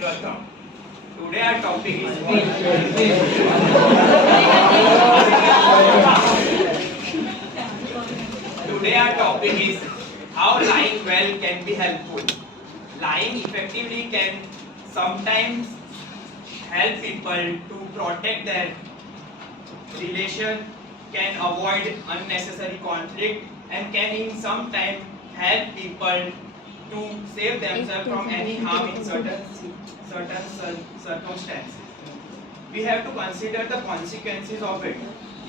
Pratham. Today our topic is how lying well can be helpful. Lying effectively can sometimes help people to protect their relation, can avoid unnecessary conflict, and can in some time help people to save themselves from any harm in certain circumstances. We have to consider the consequences of it.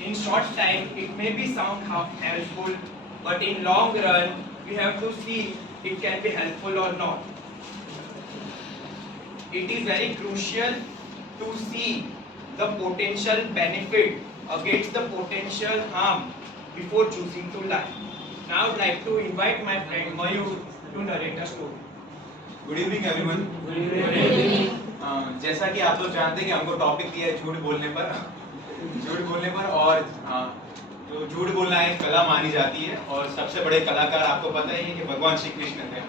In short time, it may be sound helpful, but in long run, we have to see it can be helpful or not. It is very crucial to see the potential benefit against the potential harm before choosing to lie. Now I would like to invite my friend Mayur to narrate a story. Good evening everyone. जैसा कि आप लोग जानते हैं कि हमको topic दिया है झूठ बोलने पर और जो झूठ बोलना एक कला मानी जाती है और सबसे बड़े कलाकार आपको पता ही है कि भगवान श्री कृष्ण थे।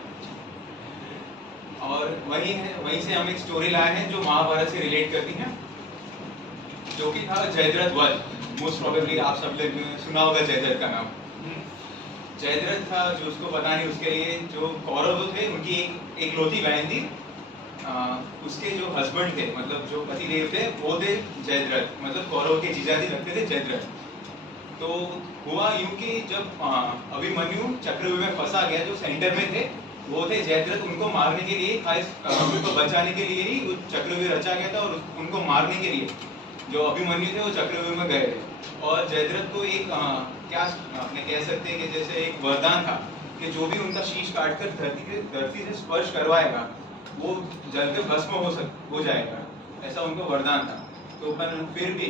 और वहीं से हम एक स्टोरी लाए हैं जो महाभारत से रिलेट करती है, जो कि था जयद्रथ वध। मोस्ट प्रोबेबली आप सब लोग सुना होगा जयद्रथ का नाम। जयद्रथ था, जो उसको पता नहीं, उसके लिए जो कौरव थे उनकी एक लौती बहन थी। उसके जो हस्बैंड थे, मतलब जो पति देव थे, वो थे जयद्रथ, मतलब कौरव के जीजाजी लगते थे जयद्रथ। तो हुआ यूं कि जब अभिमन्यु चक्रव्यूह में फंसा गया, जो सेंटर में थे वो थे जयद्रथ। उनको मारने के लिए, उनको बचाने के लिए ही चक्रव्यूह रचा गया था और उनको मारने के लिए जो अभिमन्यु थे वो चक्रव्यूह में गए थे। और जयद्रथ को एक क्या अपने कह सकते हैं कि जैसे एक वरदान था कि जो भी उनका शीश काटकर धरती से स्पर्श करवाएगा वो जल के भस्म हो जाएगा, ऐसा उनको वरदान था। तो पर फिर भी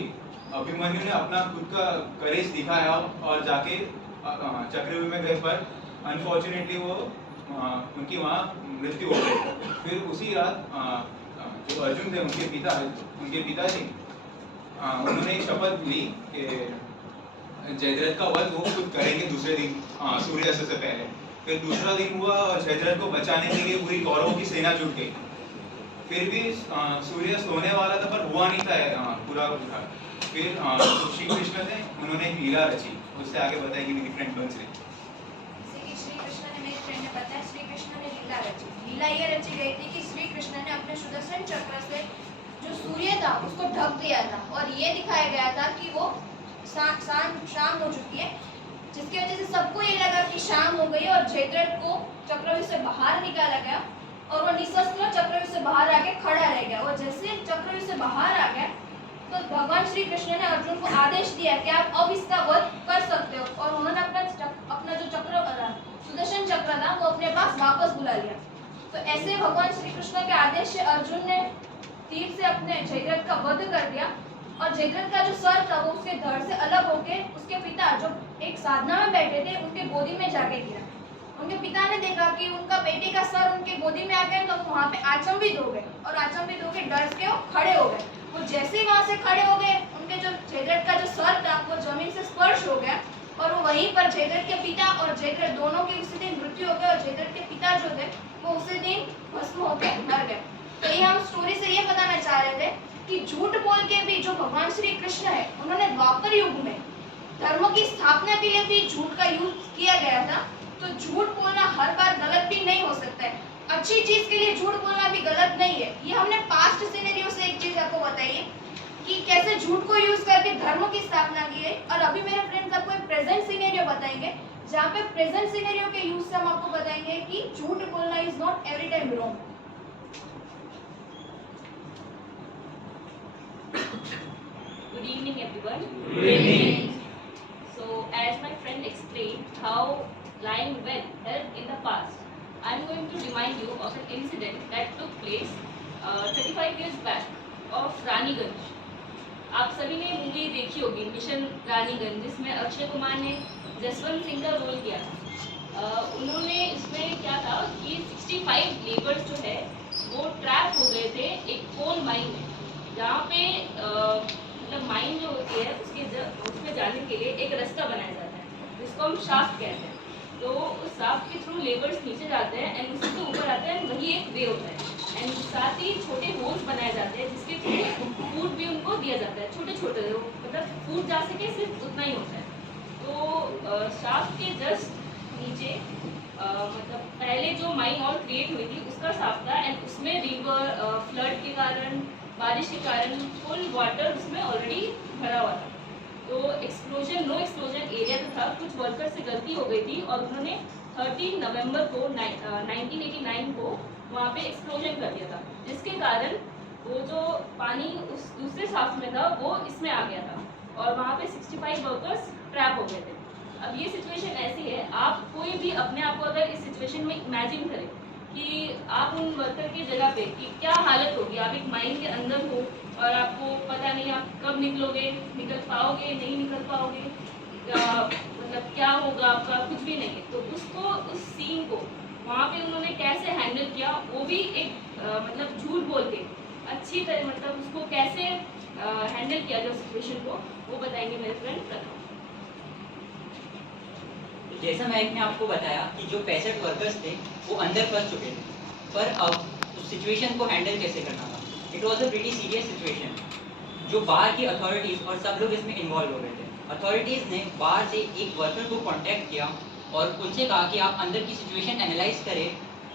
अभिमन्यु ने अपना खुद का करेज दिखाया और जाके चक्रव्यूह में गए, पर अनफॉर्चुनेटली वो उनकी वहाँ मृत्यु हो गई। फिर उसी रात जो अर्जुन थे, उनके पिताजी उन्होंने एक शपथ ली कि जयद्रथ का वध वो खुद करेंगे दूसरे दिन सूर्यास्त से पहले। फिर दूसरा दिन हुआ और जयद्रथ को बचाने के लिए पूरी कौरवों की सेना जुट गई। फिर भी सूर्यास्त होने वाला था पर हुआ नहीं था पूरा का पूरा। फिर श्री कृष्ण थे, उन्होंने एक लीला रची, उससे आगे बताया कि मेरी फ्रेंड बंस रही। श्री कृष्ण ने, मेरी फ्रेंड ने बताया, श्री कृष्ण ने लीला रची। लीला ये रची गई थी कि श्री कृष्ण ने अपने सुदर्शन चक्र से जो सूर्य था उसको ढक दिया था और ये दिखाया गया था कि वो शाम हो चुकी है, जिसकी वजह से सबको ये लगा कि शाम हो गई और जयद्रथ को चक्रव्यूह से बाहर निकाला गया और वो निशस्त्र चक्रव्यूह से बाहर आके खड़ा रह गया। और जैसे चक्रव्यूह से बाहर आ गया तो भगवान श्री कृष्ण ने अर्जुन को आदेश दिया कि आप अब इसका वध कर सकते हो, और उन्होंने अपना जो चक्र सुदर्शन चक्र था वो अपने पास वापस बुला लिया। तो ऐसे भगवान श्री कृष्ण के आदेश से अर्जुन ने तीर से अपने जयद्रथ का वध कर दिया और जयद्रथ का जो सर था वो उसके धड़ से अलग होके उसके पिता जो एक साधना में बैठे थे उनके गोदी में जाके गिरा। उनके पिता ने देखा कि उनका बेटे का सर उनके गोदी में आ गया, तो वो वहाँ पे आचंबित हो गए और आचंबित होके डर के वो खड़े हो गए। वो जैसे ही वहाँ से खड़े हो गए, उनके जो जयद्रथ का जो सर था वो जमीन से स्पर्श हो गया और वो वहीं पर जयद्रथ के पिता और जयद्रथ दोनों की उसी दिन मृत्यु हो गई और जयद्रथ के पिता जो थे वो उसी दिन भस्म होकर मर गए। तो ये हम स्टोरी से ये बताना चाह रहे थे कि झूठ बोल के भी जो भगवान श्री कृष्ण है, उन्होंने द्वापर युग में धर्म की स्थापना के लिए भी झूठ का यूज किया गया था। तो झूठ बोलना हर बार गलत भी नहीं हो सकता है, अच्छी चीज के लिए झूठ बोलना भी गलत नहीं है। ये हमने पास्ट सिनेरियो से एक चीज आपको बताई है कि कैसे झूठ को यूज करके धर्म की स्थापना की है, और अभी मेरे फ्रेंड्स आपको एक प्रेजेंट सिनेरियो बताएंगे जहाँ पे प्रेजेंट सिनेरियो के यूज से हम आपको बताएंगे कि झूठ बोलना is not every time wrong. Good evening, everyone. Good evening. So, as my friend explained how lying well helped in the past, I am going to remind you of an incident that took place 35 years back of Raniganj. आप सभी ने movie देखी होगी mission Raniganj, जिसमें अक्षय कुमार ने जसवंत सिंह का role किया था। उन्होंने इसमें क्या था कि 65 लेबर्स जो है वो ट्रैप हो गए थे एक कोल माइन में, जहाँ पे मतलब माइन जो होती है उसमें जाने के लिए एक रास्ता बनाया जाता है जिसको हम शाफ्ट कहते हैं। तो उस शाफ्ट के थ्रू लेबर्स नीचे जाते हैं एंड उससे ऊपर आते हैं, वही एक वे होता है। एंड साथ ही छोटे होल्स बनाए जाते हैं जिसके थ्रू फूड भी उनको दिया जाता है, छोटे छोटे, मतलब फूड जा सके सिर्फ उतना ही होता है। तो शाफ्ट के जस्ट नीचे मतलब पहले जो माइन और क्रिएट हुई थी उसका शाफ्ट था एंड उसमें रिवर फ्लड के कारण, बारिश के कारण फुल वाटर उसमें ऑलरेडी भरा हुआ था। तो एक्सप्लोजन, नो एक्सप्लोजन एरिया था, कुछ वर्कर से गलती हो गई थी और उन्होंने 13 नवंबर को 1989 को वहाँ पे एक्सप्लोजन कर दिया था, जिसके कारण वो जो पानी उस दूसरे शाफ्ट में था वो इसमें आ गया था और वहाँ पे 65 वर्कर्स ट्रैप हो गए थे। अब ये सिचुएशन ऐसी है, आप कोई भी अपने आप को अगर इस सिचुएशन में इमेजिन करें कि आप उन वर्कर की जगह पे कि क्या हालत होगी। आप एक माइन के अंदर हो और आपको पता नहीं आप कब निकलोगे, निकल पाओगे नहीं निकल पाओगे, मतलब क्या होगा आपका, कुछ भी नहीं है। तो उसको, उस सीन को वहाँ पे उन्होंने कैसे हैंडल किया, वो भी एक मतलब झूठ बोल के अच्छी तरह, मतलब उसको कैसे हैंडल किया जो सिचुएशन को, वो बताएंगे मेरे फ्रेंड प्रणव। जैसा महक ने आपको बताया कि जो 65 वर्कर्स थे वो अंदर फंस चुके थे, पर अब उस सिचुएशन को हैंडल कैसे करना था। It was a pretty serious situation. जो बाहर की अथॉरिटीज़ और सब लोग इसमें इन्वॉल्व हो गए थे। अथॉरिटीज़ ने बाहर से एक वर्कर को कॉन्टैक्ट किया और उनसे कहा कि आप अंदर की सिचुएशन एनालाइज करें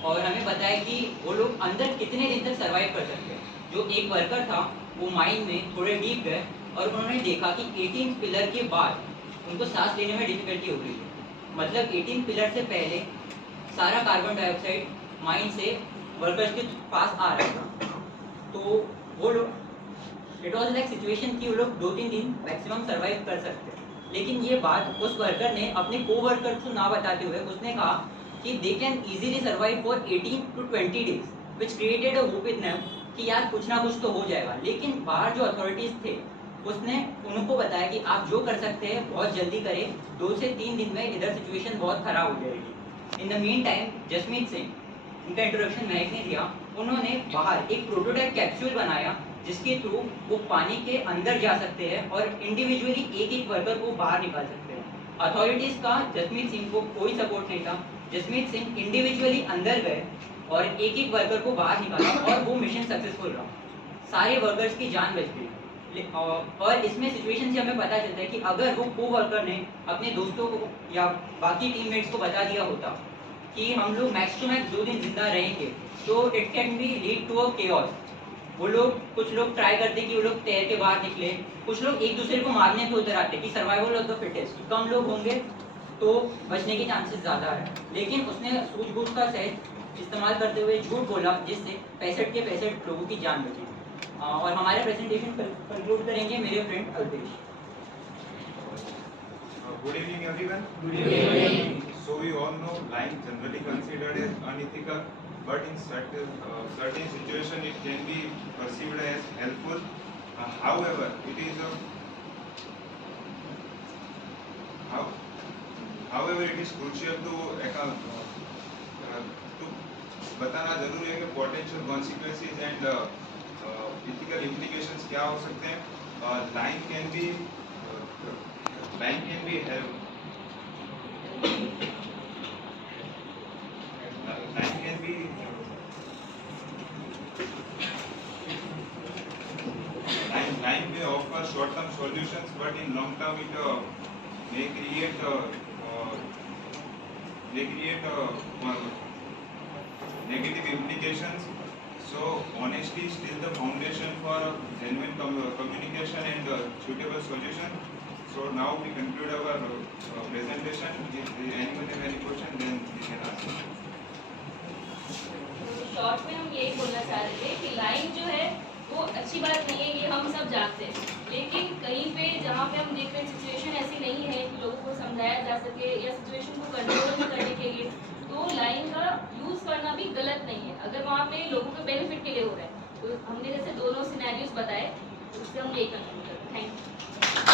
और हमें बताया कि वो लोग अंदर कितने दिन तक सर्वाइव कर सकते हैं। जो एक वर्कर था वो माइन में थोड़े डीप गए और उन्होंने देखा कि 18 पिलर के बाद उनको सांस लेने में डिफिकल्टी हो रही है। मतलब 18 पिलर से पहले सारा कार्बन डाइऑक्साइड माइन से वर्कर्स के पास आ रहा था। तो वो लोग, इट वॉज लाइक सिचुएशन कि वो लोग 2-3 दिन मैक्सिमम सर्वाइव कर सकते हैं। लेकिन ये बात उस वर्कर ने अपने को वर्कर को ना बताते हुए उसने कहा कि they can easily survive for 18 to 20 days, which created a hope in them कि यार कुछ ना कुछ तो हो जाएगा। लेकिन बाहर जो अथॉरिटीज़ थे उसने उनको बताया कि आप जो कर सकते हैं बहुत जल्दी करें, 2 से 3 दिन में इधर सिचुएशन बहुत ख़राब हो जाएगी। In the mean time Jasmeet Singh, उनका इंट्रोडक्शन महक ने दिया, उन्होंने बाहर एक प्रोटोटाइप कैप्सूल बनाया जिसके थ्रू वो पानी के अंदर जा सकते हैं और इंडिविजुअली एक एक वर्कर को बाहर निकाल सकते हैं। अथॉरिटीज़ का जसमीत सिंह को कोई सपोर्ट नहीं था। जसमीत सिंह इंडिविजुअली अंदर गए और एक एक वर्कर को बाहर निकाला और वो मिशन सक्सेसफुल रहा। सारे वर्कर्स की जान बच गई। और इसमें सिचुएशन से हमें पता चलता है कि अगर वो को वर्कर ने अपने दोस्तों को या बाकी टीममेट्स को बता दिया होता कि हम लोग मैक्स टू मैक्स 2 दिन जिंदा रहेंगे, तो it can be lead to a chaos. वो लोग, कुछ लोग ट्राई करते कि वो लोग तैर के बाहर निकले, कुछ लोग एक दूसरे को मारने पे उतर आते कि सर्वाइवल ऑफ द फिटेस्ट, कम लोग होंगे तो बचने के चांसेस ज़्यादा है। लेकिन उसने सूझबूझ का सही इस्तेमाल करते हुए झूठ बोला जिससे 65 के 65 लोगों की जान बची। और हमारे प्रेजेंटेशन कंक्लूड करेंगे मेरे friend Alpesh. Good evening, everyone. Good evening. So we all know lying generally considered as unethical, but in certain situation it can be perceived as helpful. However, it is crucial to बताना जरूरी है कि potential consequences and ethical implications क्या हो सकते हैं। Lying can be Lying may offer short-term solutions, but in long term it may create negative implications. So honesty is still the foundation for genuine communication and suitable solution. So now we conclude our presentation. If anyone have any question, then we can ask. Short में हम यही बोलना चाह रहे थे कि line जो है वो अच्छी बात नहीं है, ये हम सब जानते हैं। लेकिन कहीं पे जहाँ पे हम देख रहे हैं सिचुएशन ऐसी नहीं है कि लोगों को समझाया जा सके या सिचुएशन को कंट्रोल में करने के लिए, तो लाइन का यूज़ करना भी गलत नहीं है अगर वहाँ पे लोगों के बेनिफिट के लिए हो रहा है। तो हमने जैसे दोनों सिनेरियोज बताए, उससे हम यही कंक्लूड करते हैं। Thank you.